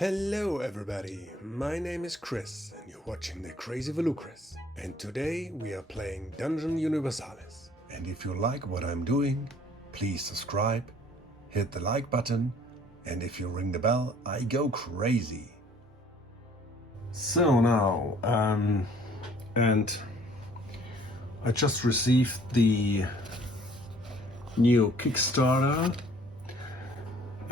Hello everybody, my name is Chris and you're watching the Crazy Volucris, and today we are playing Dungeon Universalis. And if you like what I'm doing, please subscribe, hit the like button, and if you ring the bell, I go crazy. So now, and I just received the new Kickstarter.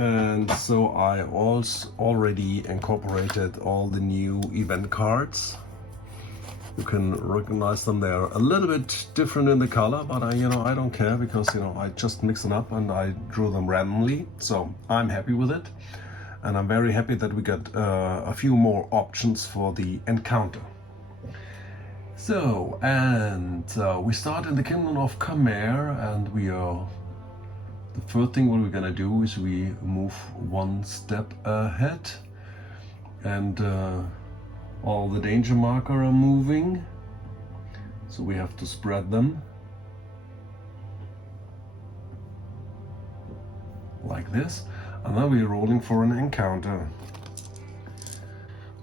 And so I also already incorporated all the new event cards. You can recognize them. They're a little bit different in the color, but I don't care because I just mix them up and I drew them randomly. So I'm happy with it, and I'm very happy that we got a few more options for the encounter. So we start in the Kingdom of Khmer, and we are. The first thing what we're gonna do is we move one step ahead, and all the danger marker are moving, so we have to spread them like this, and then we're rolling for an encounter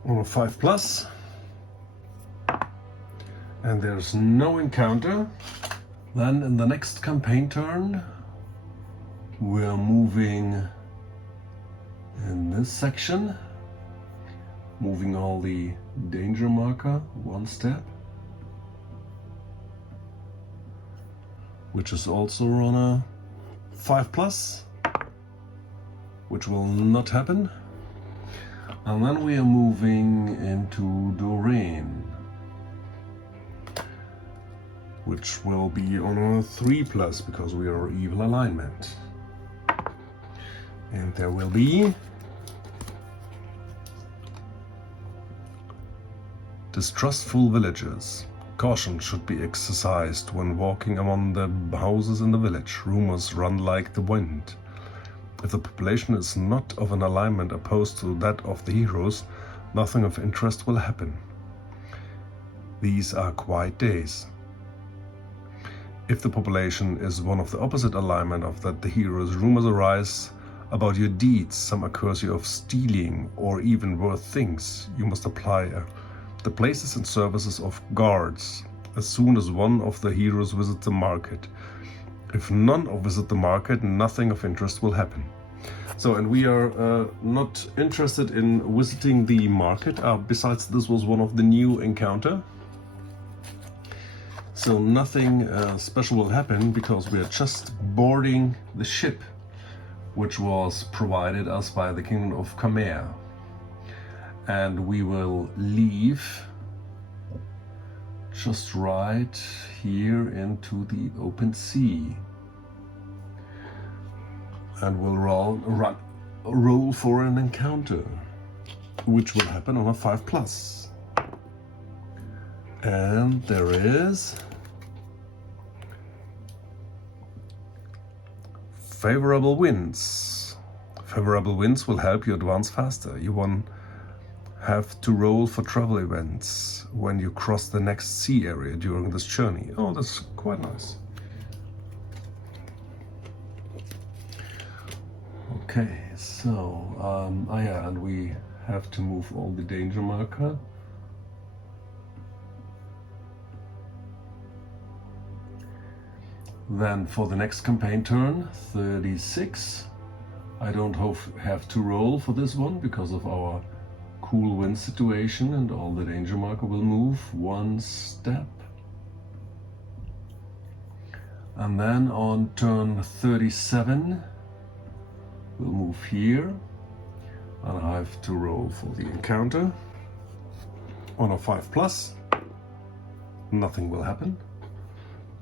on a 5+, and there's no encounter. Then in the next campaign turn we're moving in this section, moving all the danger marker one step, which is also on a 5+, which will not happen. And then we are moving into Doreen, which will be on a 3+ because we are evil alignment. And there will be distrustful villagers. Caution should be exercised when walking among the houses in the village. Rumors run like the wind. If the population is not of an alignment opposed to that of the heroes, nothing of interest will happen. These are quiet days. If the population is one of the opposite alignment of that the heroes, rumors arise about your deeds. Some accuse you of stealing or even worse things. You must apply the places and services of guards as soon as one of the heroes visits the market. If none visit the market, nothing of interest will happen. So, and we are not interested in visiting the market. Besides, this was one of the new encounter. So nothing special will happen because we are just boarding the ship, which was provided us by the Kingdom of Khmer. And we will leave just right here into the open sea. And we'll roll for an encounter, which will happen on a 5+. And there is favorable winds. Favorable winds will help you advance faster. You won't have to roll for travel events when you cross the next sea area during this journey. Oh, that's quite nice. Okay, so and we have to move all the danger marker. Then for the next campaign turn, 36, I don't have to roll for this one because of our cool wind situation, and all the danger marker will move one step. And then on turn 37, we'll move here, and I have to roll for the encounter on a 5+. Nothing will happen.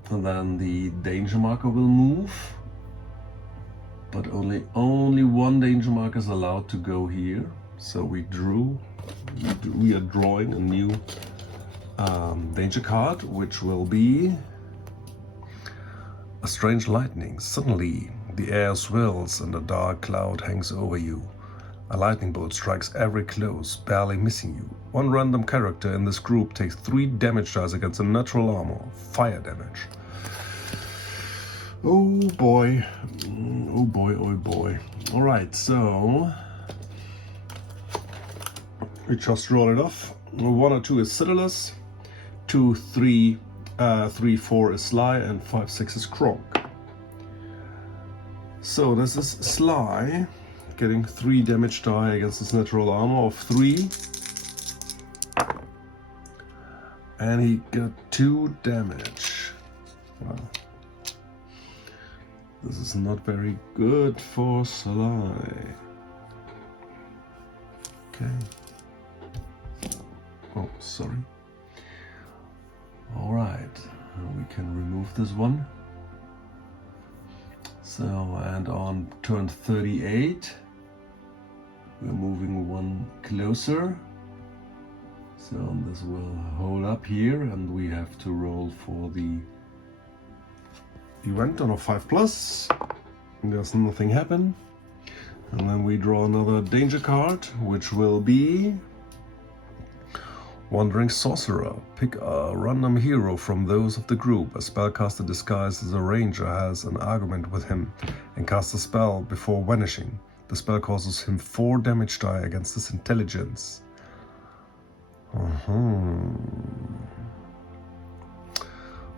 And then the danger marker will move, but only one danger marker is allowed to go here. So we are drawing a new danger card, which will be a strange lightning. Suddenly the air swells and a dark cloud hangs over you. A lightning bolt strikes every close, barely missing you. One random character in this group takes 3 damage dice against a natural armor, fire damage. Oh boy, oh boy, oh boy. Alright, so We just roll it off. 1 or 2 is Citadellus, 2, 3, 3, 4 is Sly, and 5, 6 is Kronk. So this is Sly getting 3 damage die against his natural armor of 3. And he got 2 damage. Wow. This is not very good for Sly. Okay. Oh, sorry. Alright, we can remove this one. So, and on turn 38, we're moving 1 closer. So this will hold up here, and we have to roll for the event on a 5+. There's nothing happen. And then we draw another danger card, which will be Wandering Sorcerer. Pick a random hero from those of the group. A spellcaster disguised as a ranger has an argument with him and casts a spell before vanishing. The spell causes him 4 damage die against his intelligence.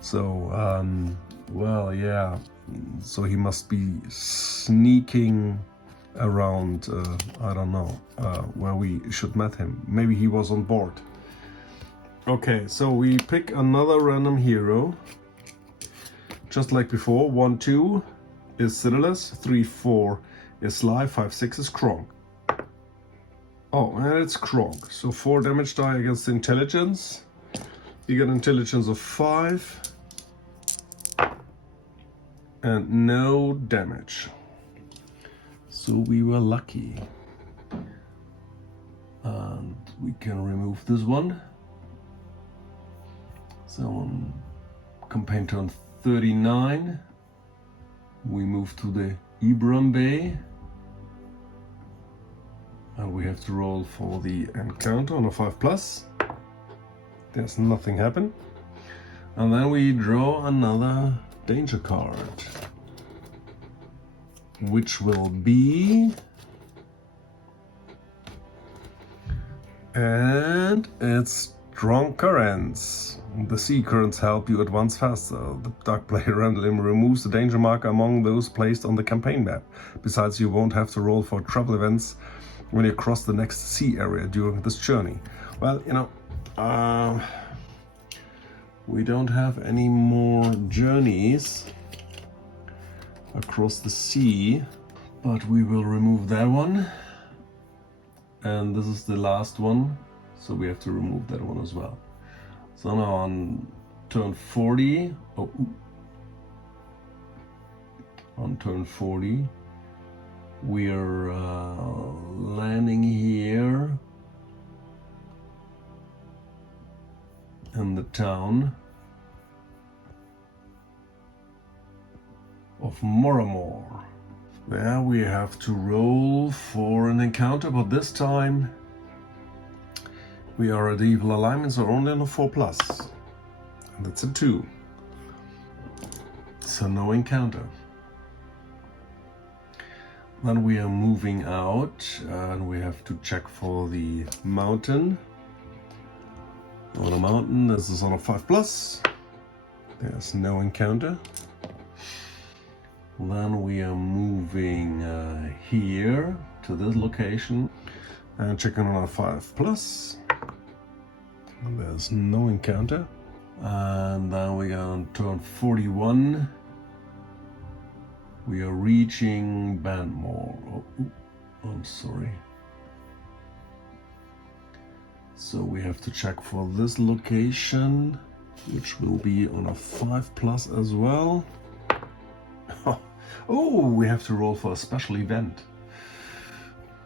So, well, yeah. So he must be sneaking around, I don't know, where we should meet him. Maybe he was on board. Okay, so we pick another random hero. Just like before, 1, 2 is Citadellus, 3, 4 is Sly, 5, 6 is Kronk. Oh, and it's Kronk. So 4 damage die against intelligence. You get intelligence of 5. And no damage. So we were lucky. And we can remove this one. So on campaign turn 39, we move to the Ibram Bay. And we have to roll for the encounter on a 5+. There's nothing happen. And then we draw another danger card, which will be, and it's strong currents. The sea currents help you advance faster. The Dark Player Emblem removes the danger marker among those placed on the campaign map. Besides, you won't have to roll for travel events when you cross the next sea area during this journey. Well, you know, we don't have any more journeys across the sea, but we will remove that one. And this is the last one, so we have to remove that one as well. So now on turn 40, on turn 40, we're landing here in the town of Moramore. There we have to roll for an encounter, but this time we are at evil alignment, so only on a 4+. And that's a 2. So no encounter. Then we are moving out and we have to check for the mountain. On a mountain, this is on a 5+. There's no encounter. Then we are moving here to this location and checking on a 5+. There's no encounter. And then we are on turn 41. We are reaching Banmore. Oh, I'm sorry. So we have to check for this location, which will be on a 5+ as well. Oh, we have to roll for a special event.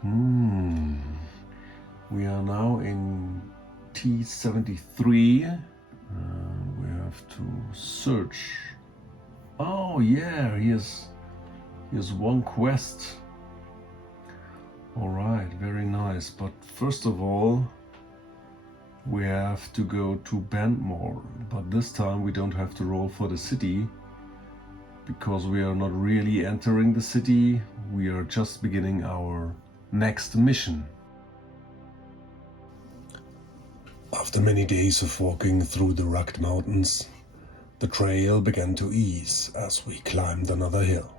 We are now in T73. We have to search. Oh yeah, here's one quest. All right, very nice. But first of all, we have to go to Banmore. But this time we don't have to roll for the city, because we are not really entering the city. We are just beginning our next mission. After many days of walking through the rugged mountains, the trail began to ease as we climbed another hill.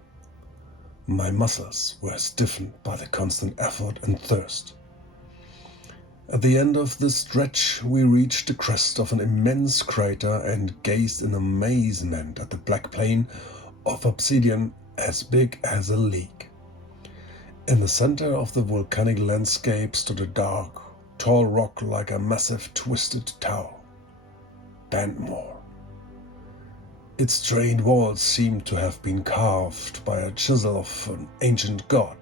My muscles were stiffened by the constant effort and thirst. At the end of the stretch, we reached the crest of an immense crater and gazed in amazement at the black plain of obsidian as big as a lake. In the center of the volcanic landscape stood a dark, tall rock like a massive twisted tower. Banmore. Its strained walls seemed to have been carved by a chisel of an ancient god.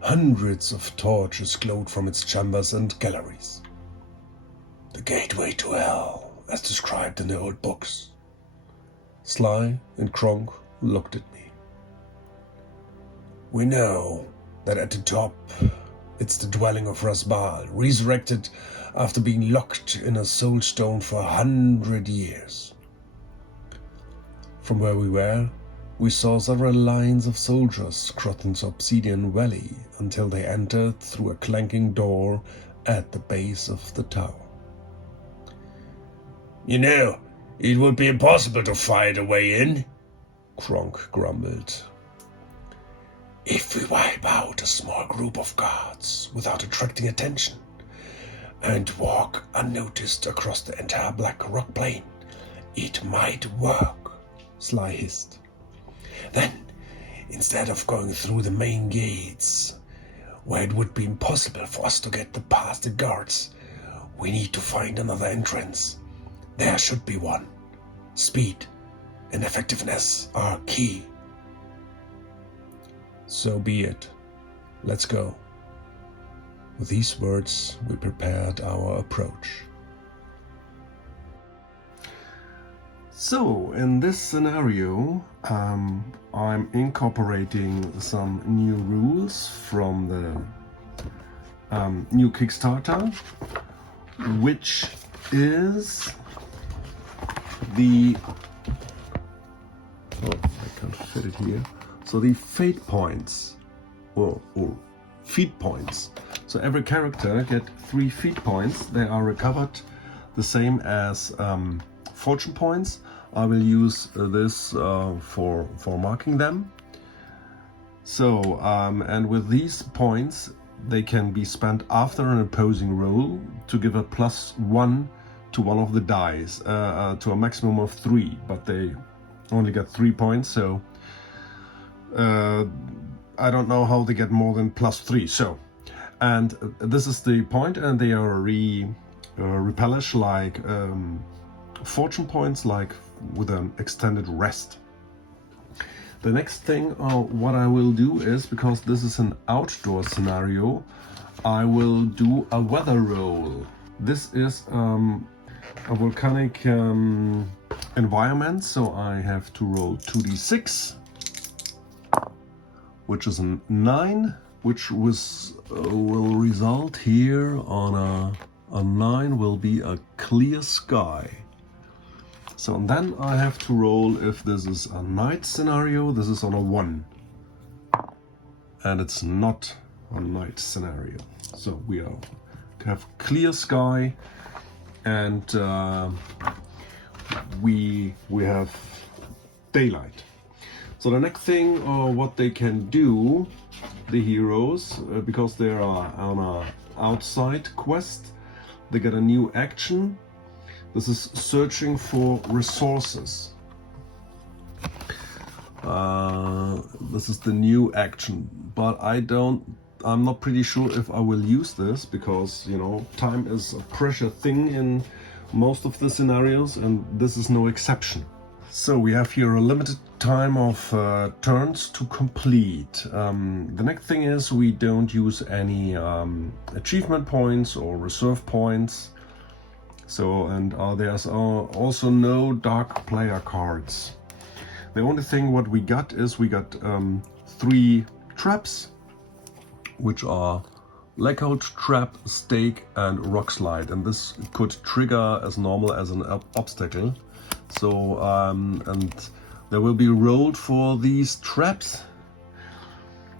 Hundreds of torches glowed from its chambers and galleries. The gateway to hell, as described in the old books. Sly and Kronk looked at me. We know that at the top it's the dwelling of Raazbal, resurrected after being locked in a soul stone for 100 years. From where we were, we saw several lines of soldiers crossing the obsidian valley until they entered through a clanking door at the base of the tower. You know, it would be impossible to fight a way in, Kronk grumbled. If we wipe out a small group of guards without attracting attention and walk unnoticed across the entire black rock plain, it might work, Sly hissed. Then, instead of going through the main gates, where it would be impossible for us to get past the guards, we need to find another entrance. There should be one. Speed and effectiveness are key. So be it. Let's go. With these words, we prepared our approach. So, in this scenario, I'm incorporating some new rules from the new Kickstarter, which is the... Oh, I can't fit it here. So the fate points, or feat points. So every character get 3 feat points. They are recovered the same as fortune points. I will use this for marking them. So, and with these points, they can be spent after an opposing roll to give a +1 to one of the dice, to a maximum of 3, but they only get 3 points, so I don't know how they get more than +3. So, and this is the point, and they are repellish like fortune points, like with an extended rest. The next thing what I will do is, because this is an outdoor scenario, I will do a weather roll. This is a volcanic environment, so I have to roll 2d6, which is a 9, which will result here on a 9 will be a clear sky. So then I have to roll if this is a night scenario. This is on a 1, and it's not a night scenario. So we have clear sky, and we have daylight. So the next thing, what they can do, the heroes, because they are on a outside quest, they get a new action. This is searching for resources. This is the new action, but I'm not pretty sure if I will use this, because, you know, time is a precious thing in most of the scenarios, and this is no exception. So we have here a limited time of turns to complete. The next thing is we don't use any achievement points or reserve points. So, and there's also no dark player cards. The only thing what we got is we got 3 traps, which are Blackout Trap, Stake, and Rock Slide, and this could trigger as normal as an obstacle. So, and there will be rolled for these traps.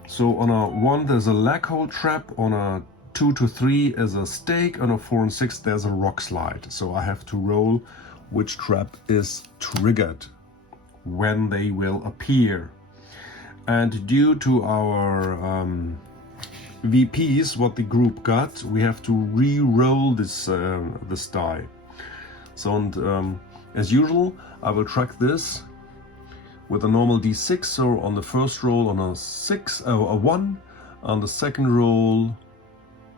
So on a 1 there's a lag hole trap, on a 2 to 3 is a stake, on a 4 and 6 there's a rock slide. So I have to roll which trap is triggered when they will appear. And due to our VPs, what the group got, we have to re-roll this die. So, and as usual, I will track this with a normal d6. So on the first roll on a 1, on the second roll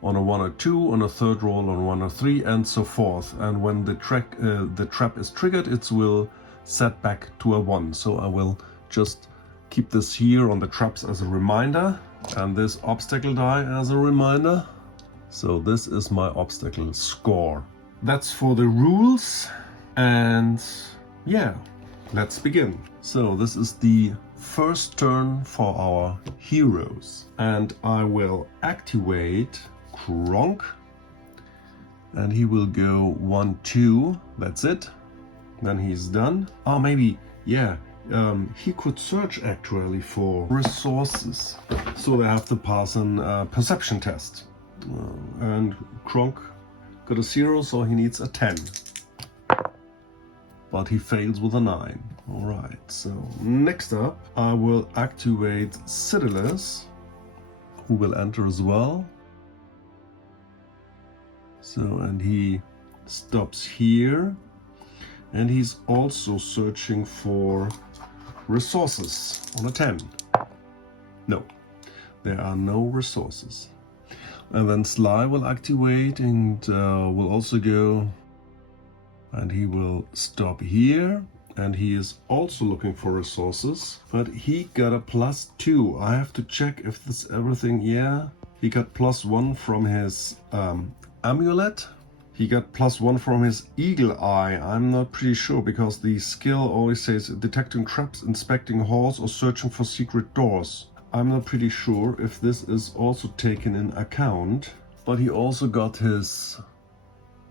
on a 1 or 2, on a third roll on 1 or 3, and so forth. And when the trap is triggered, it will set back to a 1. So I will just keep this here on the traps as a reminder, and this obstacle die as a reminder. So this is my obstacle score. That's for the rules, and yeah, let's begin. So this is the first turn for our heroes, and I will activate Kronk, and he will go 1, 2, that's it. Then he's done. Oh, maybe, yeah, he could search actually for resources. So they have to pass a perception test. And Kronk got a 0, so he needs a 10. But he fails with a 9. Alright, so next up I will activate Citadels, who will enter as well. So, and he stops here. And he's also searching for resources on a 10. No, there are no resources. And then Sly will activate and will also go, and he will stop here, and he is also looking for resources, but he got a +2. I have to check if this everything, yeah, he got +1 from his amulet. He got +1 from his eagle eye. I'm not pretty sure, because the skill always says detecting traps, inspecting halls, or searching for secret doors. I'm not pretty sure if this is also taken in account. But he also got his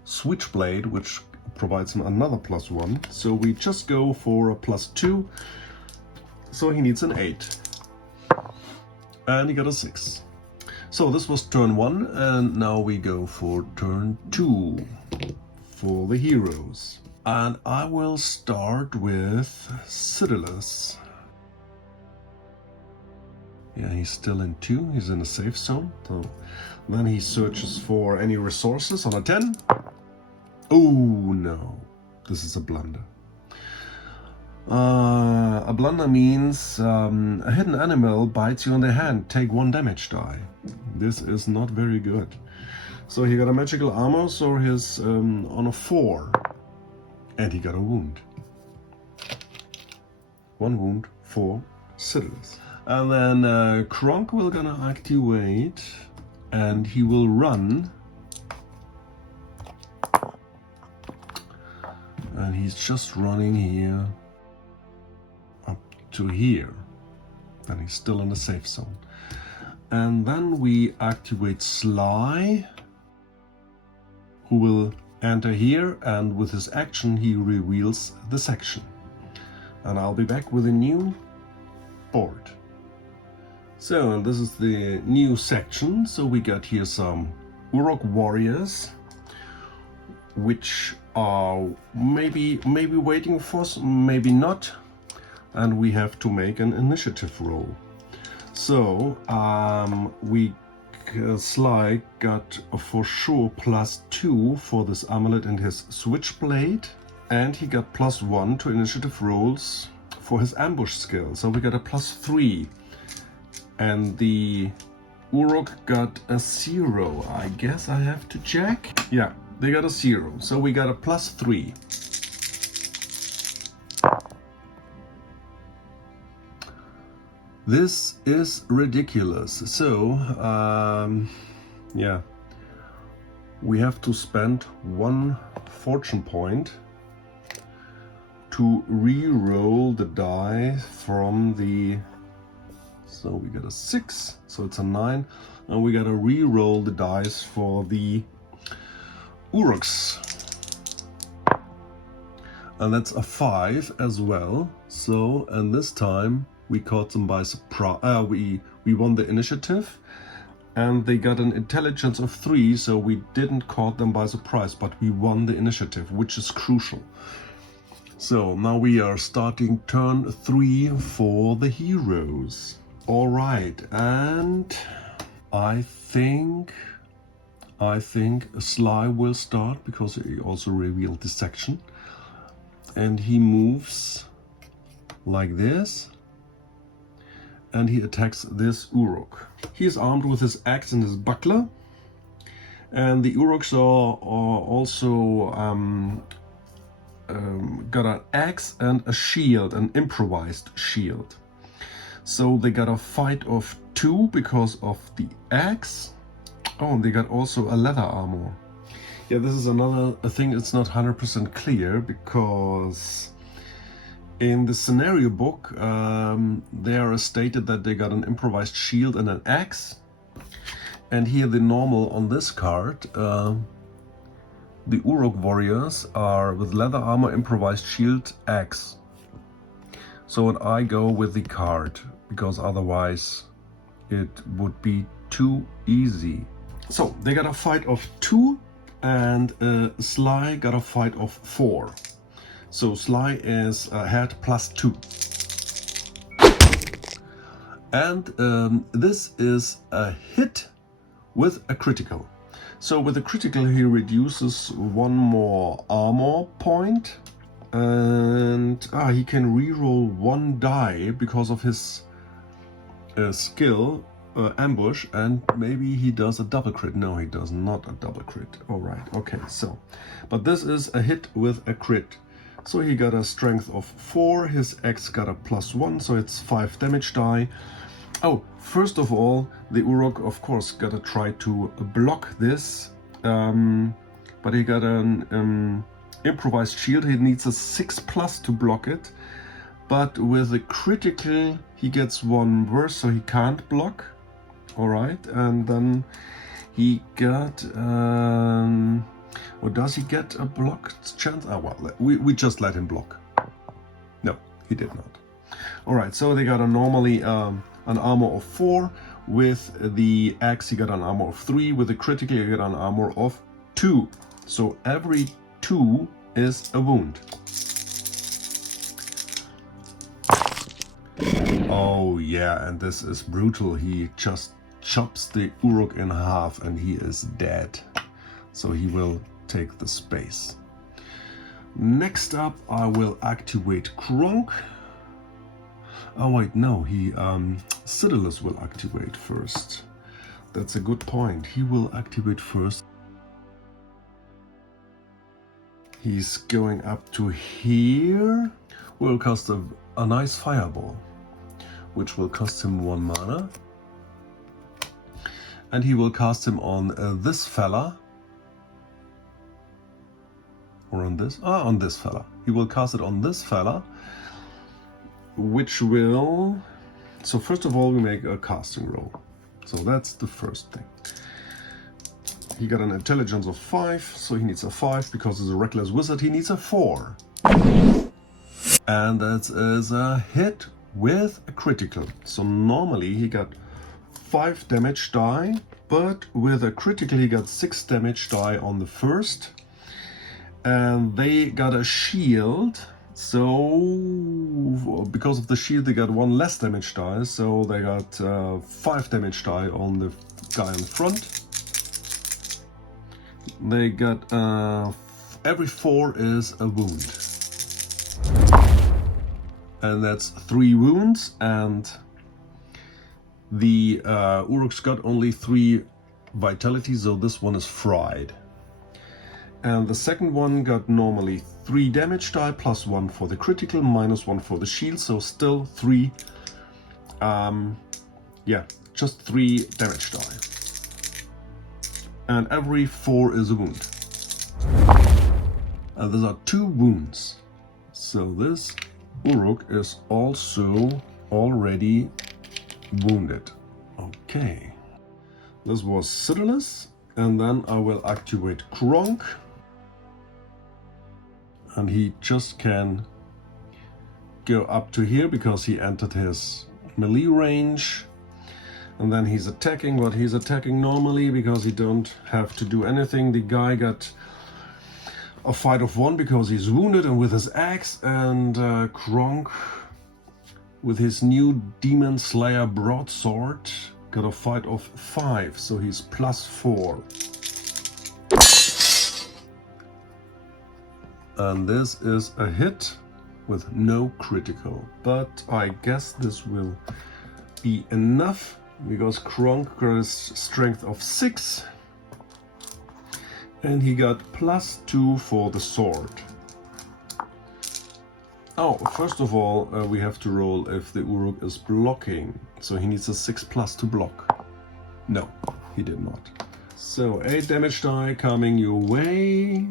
switchblade, which provides him another +1. So we just go for a +2. So he needs an 8. And he got a 6. So this was turn 1, and now we go for turn 2 for the heroes. And I will start with Citadels. Yeah, he's still in 2, he's in a safe zone. So then he searches for any resources on a 10. Oh no, this is a blunder. A blunder means a hidden animal bites you on the hand, take 1 damage die. This is not very good. So he got a magical armor, so he's on a 4. And he got a wound. 1 wound for Citadels. And then Kronk will gonna activate, and he will run. And he's just running here up to here. And he's still in the safe zone. And then we activate Sly, who will enter here, and with his action he reveals the section. And I'll be back with a new board. So, and this is the new section. So we got here some Uruk warriors, which are maybe waiting for us, maybe not. And we have to make an initiative roll. So Sly got for sure +2 for this amulet and his switchblade, and he got +1 to initiative rolls for his ambush skill. So we got a +3, and the Uruk got a 0. I guess I have to check. Yeah, they got a 0. So we got a +3. This is ridiculous. So, yeah, we have to spend 1 fortune point to re-roll the die from the, so we got a 6, so it's a 9, and we gotta re-roll the dice for the Uruks. And that's a 5 as well. So, and this time we caught them by surprise. We won the initiative, and they got an intelligence of 3, so we didn't caught them by surprise, but we won the initiative, which is crucial. So now we are starting turn 3 for the heroes. All right, and I think Sly will start, because he also revealed the section, and he moves like this, and he attacks this Uruk. He is armed with his axe and his buckler, and the Uruks are also got an axe and a shield, an improvised shield. So they got a fight of 2 because of the axe. Oh, and they got also a leather armor. Yeah, this is another thing. It's not 100% clear, because in the scenario book there is stated that they got an improvised shield and an axe, and here the normal on this card, the Uruk warriors are with leather armor, improvised shield, axe. So and I go with the card, because otherwise it would be too easy. So they got a fight of 2, and Sly got a fight of 4. So Sly is ahead +2. And this is a hit with a critical. So with a critical he reduces 1 more armor point, and he can reroll 1 die because of his skill, ambush, and maybe he does a double crit. No, he does not a double crit. All right, okay, so, but this is a hit with a crit. So he got a strength of 4, his axe got a +1, so it's 5 damage die. Oh, first of all, the Uruk, of course, gotta try to block this, but he got an improvised shield. He needs a 6+ to block it, but with a critical he gets 1 worse, so he can't block. All right, and then he got or does he get a blocked chance? Well, we just let him block. No, he did not. All right, so they got a normally an armor of 4. With the axe he got an armor of 3. With the critical he got an armor of 2. So every 2 is a wound. Oh yeah, and this is brutal. He just chops the Uruk in half and he is dead. So he will take the space. Next up I will activate Kronk. Oh wait, no, Citadulus will activate first. That's a good point. He will activate first. He's going up to here. We'll cast a nice fireball, which will cost him 1 mana. And he will cast him on this fella. Or on this? On this fella. He will cast it on this fella, which will... So first of all, we make a casting roll. So that's the first thing. He got an intelligence of 5, so he needs a 5. Because he's a reckless wizard, he needs a 4. And that is a hit with a critical. So normally he got 5 damage die, but with a critical he got 6 damage die on the first. And they got a shield, so because of the shield they got 1 less damage die, so they got 5 damage die on the guy in front. They got every 4 is a wound, and that's 3 wounds. And the Uruk's got only 3 vitality, so this one is fried. And the second one got normally 3 damage die, +1 for the critical, -1 for the shield, so still 3, yeah, just 3 damage die. And every 4 is a wound. And these are 2 wounds. So this Uruk is also already wounded. Okay. This was Citadulus, and then I will activate Kronk. And he just can go up to here because he entered his melee range. And then he's attacking, but he's attacking normally because he don't have to do anything. The guy got a fight of 1 because he's wounded and with his axe, and Kronk with his new Demon Slayer broadsword got a fight of 5, so he's +4. And this is a hit with no critical, but I guess this will be enough because Kronk got a strength of 6 and he got +2 for the sword. Oh, first of all, we have to roll if the Uruk is blocking, so he needs a 6+ to block. No, he did not. So 8 damage die coming your way.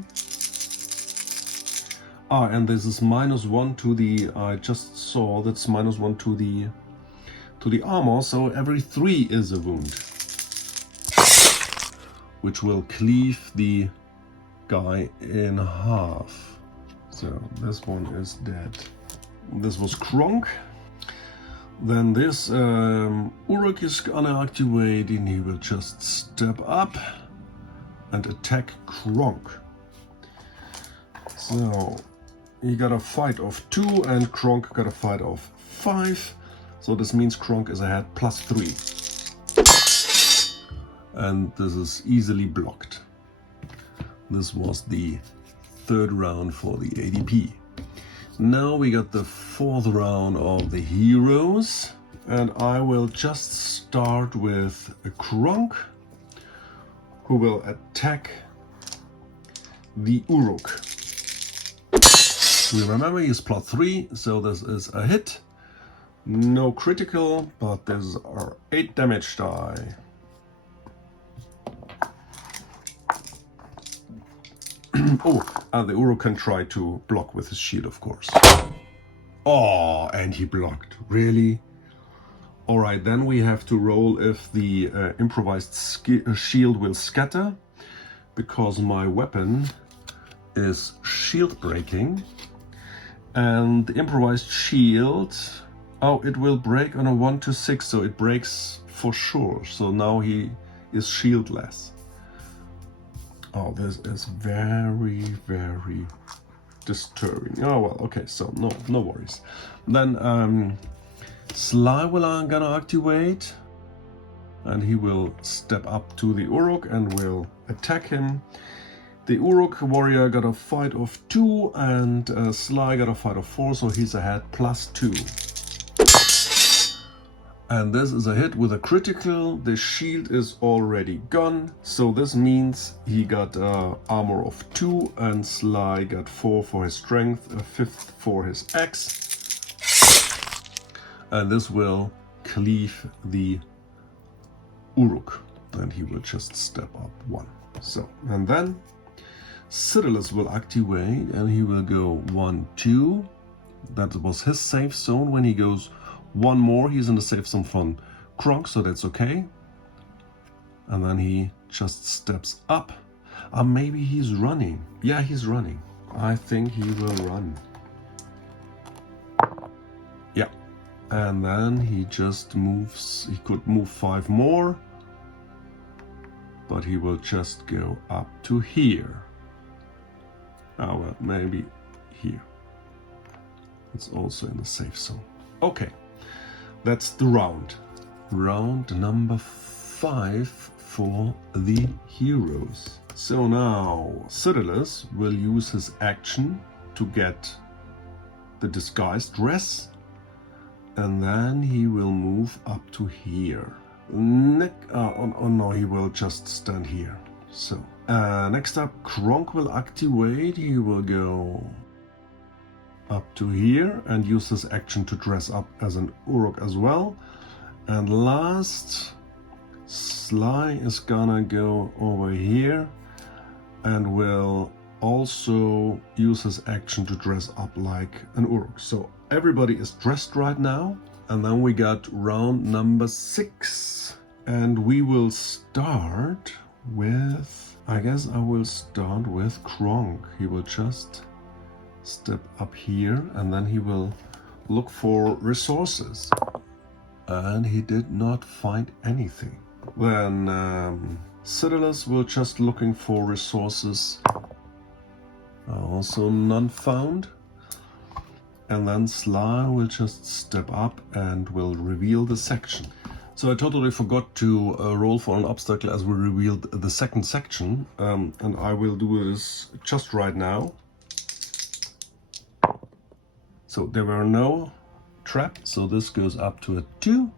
Ah, and this is -1 to the, I just saw that's -1 to the armor, so every 3 is a wound, which will cleave the guy in half. So this one is dead. This was Kronk. Then this Uruk is gonna activate and he will just step up and attack Kronk. So he got a fight of 2 and Kronk got a fight of 5. So this means Kronk is ahead +3. And this is easily blocked. This was the 3rd round for the ADP. Now we got the 4th round of the heroes. And I will just start with a Kronk, who will attack the Uruk. We remember he's +3, so this is a hit. No critical, but these are 8 damage die. Oh, and the Uruk can try to block with his shield, of course. Oh, and he blocked. Really? Alright, then we have to roll if the improvised shield will scatter, because my weapon is shield breaking. And the improvised shield, oh, it will break on a 1 to 6, so it breaks for sure. So now he is shieldless. Oh, this is very, very disturbing. Oh well, okay, so no worries. Then Sly will gonna activate, and he will step up to the Uruk and will attack him. The Uruk warrior got a fight of 2 and Sly got a fight of 4, so he's ahead +2. And this is a hit with a critical. The shield is already gone, so this means he got armor of 2 and Sly got 4 for his strength, a 5th for his axe. And this will cleave the Uruk, and he will just step up 1. So, and then Cyrillus will activate and he will go 1, 2. That was his safe zone. When he goes 1 more, he's in the safe zone from Kronk, so that's okay. And then he just steps up. Maybe he's running. Yeah, he's running. I think he will run. Yeah. And then he just moves. He could move 5 more. But he will just go up to here. Oh, well, maybe here. It's also in the safe zone. Okay, that's the round. Round number 5 for the heroes. So now Cyrillus will use his action to get the disguised dress, and then he will move up to here. Oh no, he will just stand here. So next up, Kronk will activate. He will go up to here and use his action to dress up as an Uruk as well. And last, Sly is gonna go over here and will also use his action to dress up like an Uruk. So everybody is dressed right now. And then we got round number 6. And we will start with, I guess I will start with Kronk. He will just step up here and then he will look for resources. and he did not find anything. Then Citadus will just looking for resources, also none found. And then Sly will just step up and will reveal the section. So I totally forgot to roll for an obstacle as we revealed the second section, and I will do this just right now. So there were no traps, so this goes up to a 2.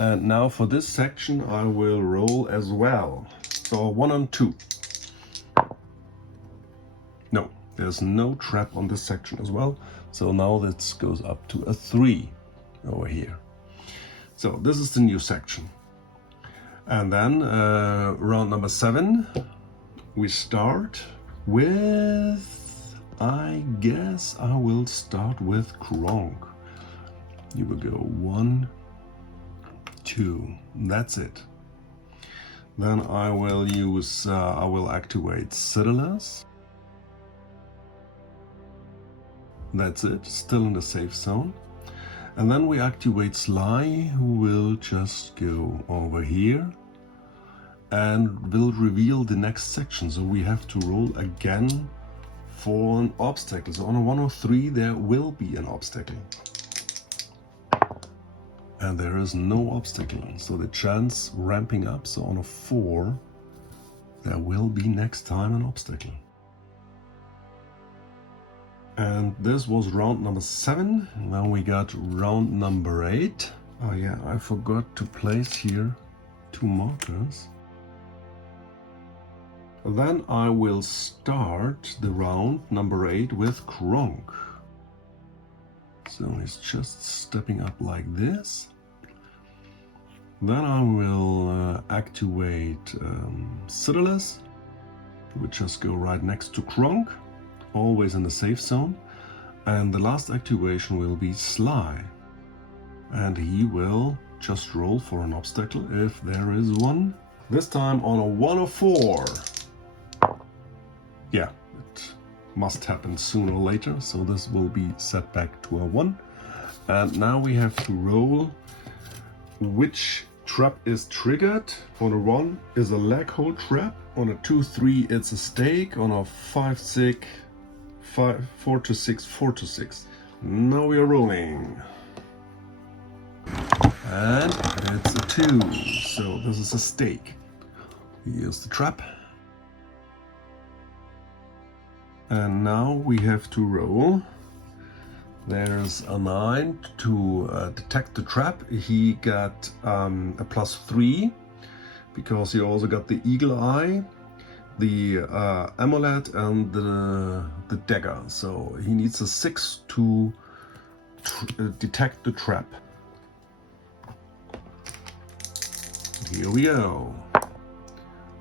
And now for this section I will roll as well. So 1 and 2. No, there's no trap on this section as well. So now this goes up to a 3 over here. So this is the new section. And then round number 7, we start with, I guess I will start with Kronk. You will go 1, 2, that's it. Then I will use, I will activate Citadus. That's it, still in the safe zone. And then we activate Sly, who will just go over here and will reveal the next section. So we have to roll again for an obstacle. So on a 1 or 3 there will be an obstacle. And there is no obstacle, so the chance ramping up. So on a 4 there will be next time an obstacle. And this was round number 7. Now we got round number 8. Oh yeah, I forgot to place here 2 markers. Then I will start the round number 8 with Kronk. So he's just stepping up like this. Then I will activate Citadus. We just go right next to Kronk, always in the safe zone. And the last activation will be Sly. And he will just roll for an obstacle if there is one. This time on a 1 or 4. Yeah, it must happen sooner or later, so this will be set back to a 1. And now we have to roll which trap is triggered. On a 1 is a leg hold trap. On a 2, 3 it's a stake. On a 5, 6, 4 to 6, 4 to 6. Now we are rolling. And it's a 2. So this is a stake. We use the trap. And now we have to roll. There's a 9 to detect the trap. He got a +3 because he also got the eagle eye, the amulet, and the dagger. So he needs a 6 to detect the trap. Here we go.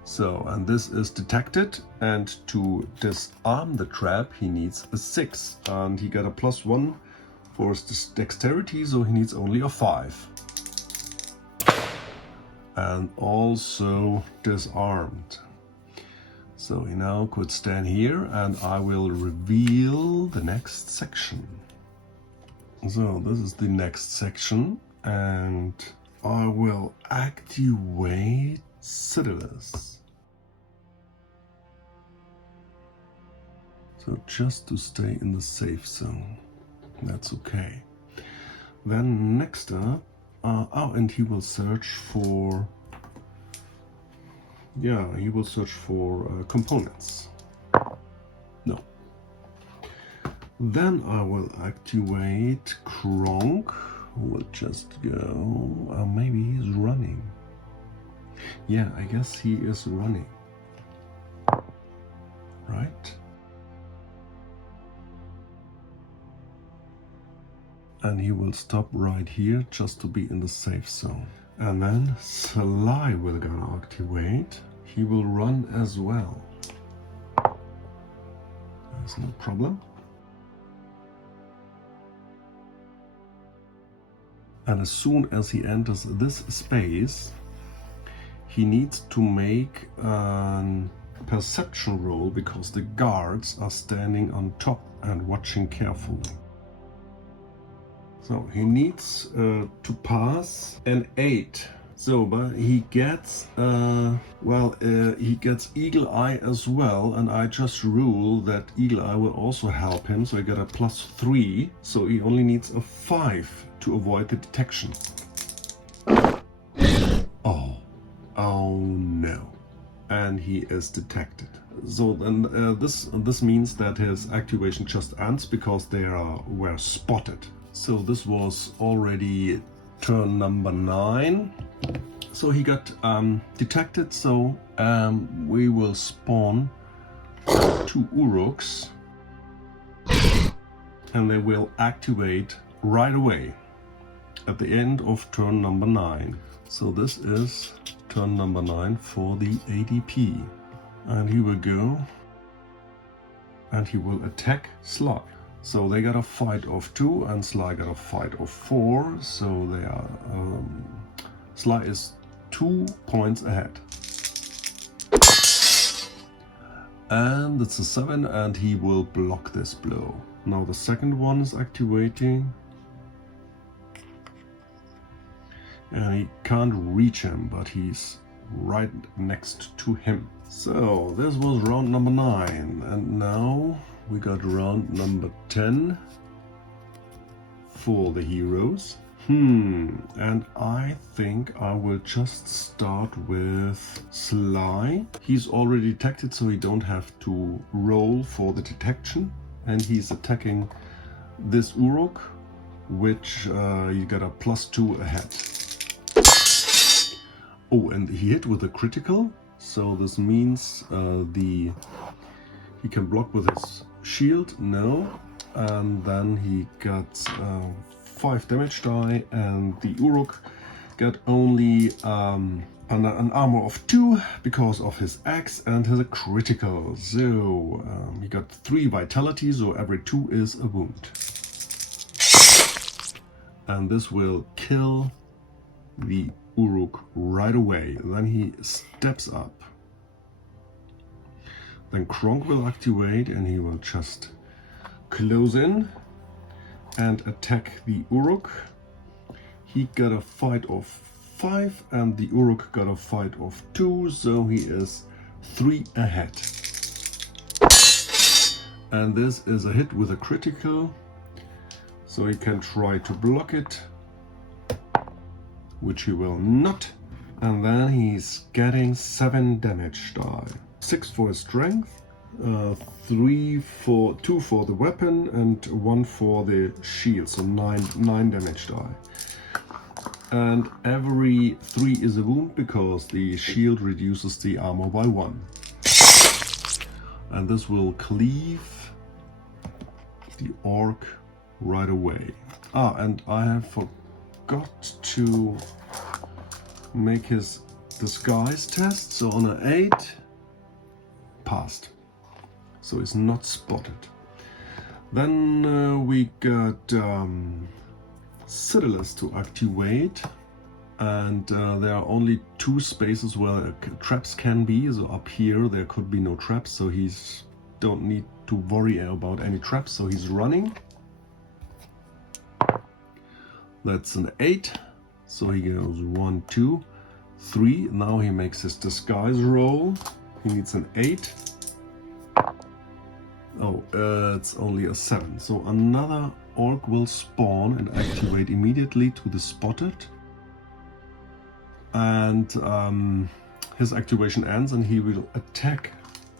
So, and this is detected, and to disarm the trap he needs a 6, and he got a +1 for his dexterity, so he needs only a 5. And also disarmed. So he now could stand here, and I will reveal the next section. So this is the next section, and I will activate Citadus. So just to stay in the safe zone, that's okay. Then next up, and he will search for, he will search for components. No. Then I will activate Kronk, who will just go, maybe he's running. Yeah, I guess he is running. Right? And he will stop right here just to be in the safe zone. And then Sly will gonna activate. He will run as well. There's no problem. And as soon as he enters this space, he needs to make a perception roll because the guards are standing on top and watching carefully. So he needs to pass an 8. So, but he gets, he gets Eagle Eye as well, and I just rule that Eagle Eye will also help him, so he got a +3, so he only needs a 5 to avoid the detection. Oh no. And he is detected. So then this means that his activation just ends because they were spotted. So this was already turn number 9. So he got detected, so we will spawn 2 Uruks and they will activate right away at the end of turn number 9. So this is turn number 9 for the ADP. And he will go and he will attack Sly. So they got a fight of 2 and Sly got a fight of 4. So they are Sly is 2 points ahead. And it's a 7 and he will block this blow. Now the second one is activating. And he can't reach him, but he's right next to him. So this was round number 9, and now we got round number 10 for the heroes. And I think I will just start with Sly. He's already detected, so he don't have to roll for the detection. And he's attacking this Uruk, which you got a +2 ahead. Oh, and he hit with a critical, so this means he can block with his shield, no, and then he got 5 damage die, and the Uruk got only an armor of 2 because of his axe and his critical. So he got 3 vitality, so every 2 is a wound. And this will kill the Uruk right away. Then he steps up. Then Kronk will activate and he will just close in and attack the Uruk. He got a fight of 5 and the Uruk got a fight of 2, so he is 3 ahead. And this is a hit with a critical, so he can try to block it, which he will not. And then he's getting 7 damage die. 6 for his strength, 2 for the weapon, and 1 for the shield, so 9 damage die. And every 3 is a wound because the shield reduces the armor by 1. And this will cleave the orc right away. And I have forgot to make his disguise test, so on an 8 passed, so it's not spotted. Then we got Citadels to activate, and there are only 2 spaces where traps can be, so up here there could be no traps, so he's don't need to worry about any traps, so he's running. That's an 8, so he goes 1, 2, 3. Now he makes his disguise roll. He needs an 8. Oh, it's only a 7. So another orc will spawn and activate immediately to the spotted. And his activation ends and he will attack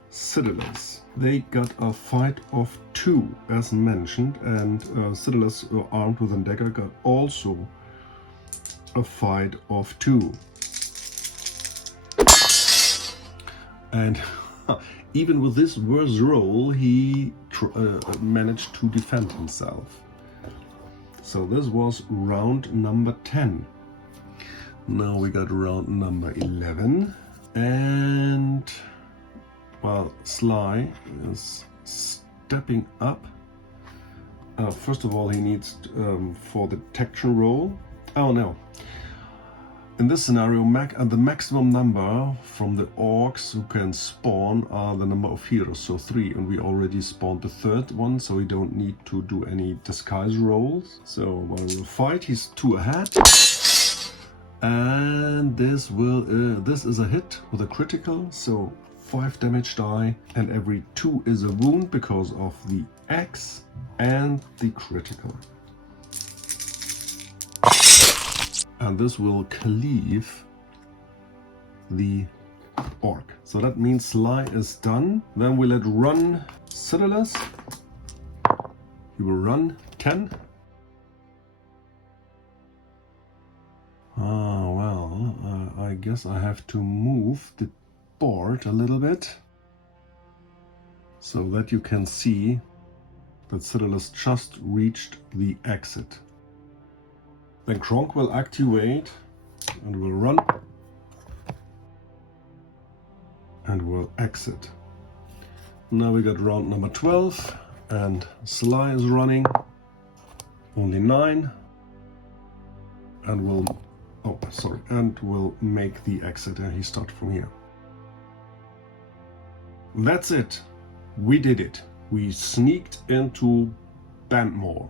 Citadels. They got a fight of 2 as mentioned, and Citadels armed with a dagger got also a fight of 2. And even with this worse roll, he managed to defend himself. So this was round number 10. Now we got round number 11. And, well, Sly is stepping up. First of all, he needs for the detection roll. Oh no. In this scenario, the maximum number from the orcs who can spawn are the number of heroes, so 3, and we already spawned the 3rd one, so we don't need to do any disguise rolls. So while we'll fight, he's 2 ahead, and this is a hit with a critical, so 5 damage die, and every 2 is a wound because of the axe and the critical. And this will cleave the orc. So that means Sly is done. Then we let run Citadellus. He will run 10. I guess I have to move the board a little bit so that you can see that Citadellus just reached the exit. Then Kronk will activate and will run and will exit. Now we got round number 12 and Sly is running, only 9, and will make the exit, and he starts from here. That's it. We did it. We sneaked into Banmore.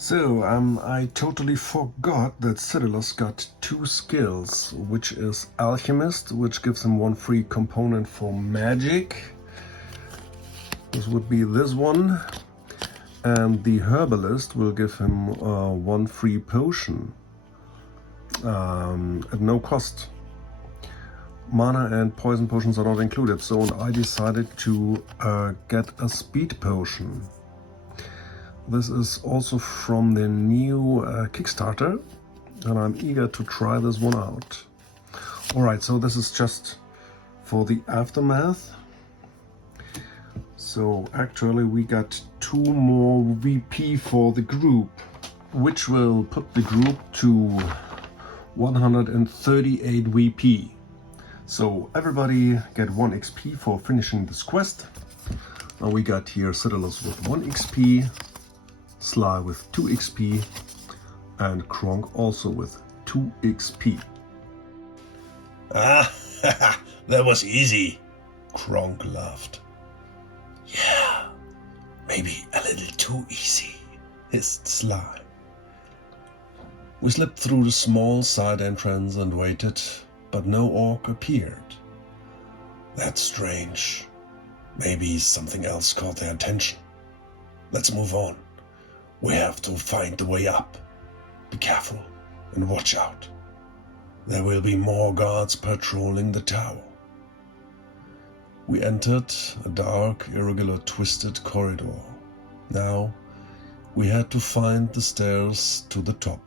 So, I totally forgot that Citadellus got 2 skills, which is Alchemist, which gives him 1 free component for magic. This would be this one. And the Herbalist will give him 1 free potion at no cost. Mana and poison potions are not included, so I decided to get a speed potion. This is also from the new Kickstarter, and I'm eager to try this one out. Alright, so this is just for the aftermath. So actually we got 2 more VP for the group, which will put the group to 138 VP. So everybody get 1 XP for finishing this quest. Now we got here Citadellus with 1 XP, Sly with 2 XP, and Kronk also with 2 XP. Ah, that was easy, Kronk laughed. Yeah, maybe a little too easy, hissed Sly. We slipped through the small side entrance and waited, but no orc appeared. That's strange. Maybe something else caught their attention. Let's move on. We have to find the way up. Be careful and watch out. There will be more guards patrolling the tower. We entered a dark, irregular, twisted corridor. Now we had to find the stairs to the top.